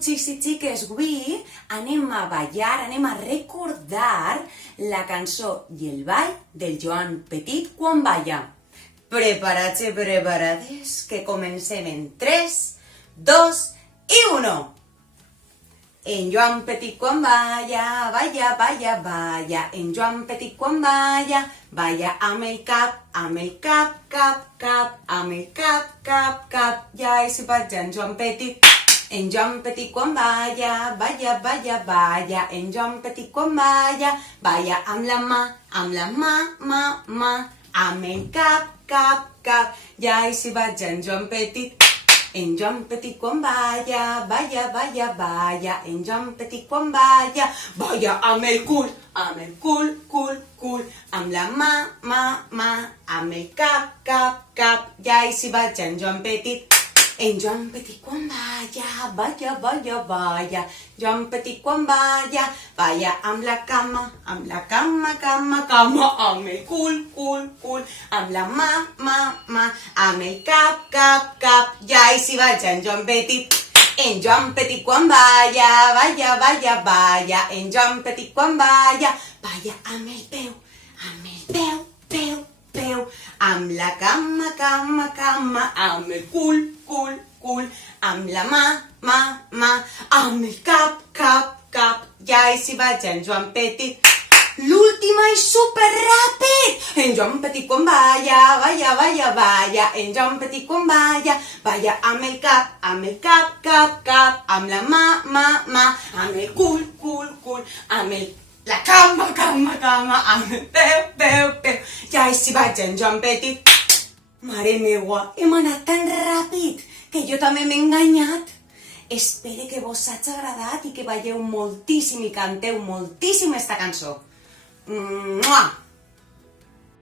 xics i xiques, avui anem a ballar, anem a recordar la cançó i el ball del Joan Petit quan balla. Preparats i preparades, que comencem en 3, 2 i 1. En Joan Petit quan balla, balla, balla, balla. En Joan Petit quan balla, balla amb el cap, cap, cap, amb el cap, cap. Ja és vaig en Joan Petit. En Joan Petit quan balla, balla, balla, balla. En Joan Petit quan balla, balla amb la mà, mà. Amb el cap, cap. Ja és vaig en Joan Petit. En Joan Petit quan balla, balla, balla, balla. En Joan Petit quan balla, balla amb el cul, cul. Amb la mà, amb el cap. Ja hi si vaig en Joan Petit. En Joan Petit quan balla, balla, balla, balla. Joan Petit quan balla, balla amb la cama, amb el cul. Amb la mà, amb el cap. Ja hi si vaig en Joan Petit. En Joan Petit quan balla, balla, balla, balla. En Joan Petit quan balla, balla amb el peu, peu. Amb la cama, amb el cul. Amb la mà, amb el cap. Ja hi si vaig en Joan Petit. L'última és superràpid! En Joan Petit quan balla, balla, balla, balla. En Joan Petit quan balla, balla amb el cap, cap. Amb la mà, amb el cul. Amb la cama, amb el peu. Ja hi si vaig en Joan Petit. Mare meua, hem anat tan ràpid que jo també m'he enganyat. Espero que vos hagi agradat i que balleu moltíssim i canteu moltíssim esta cançó. Mua!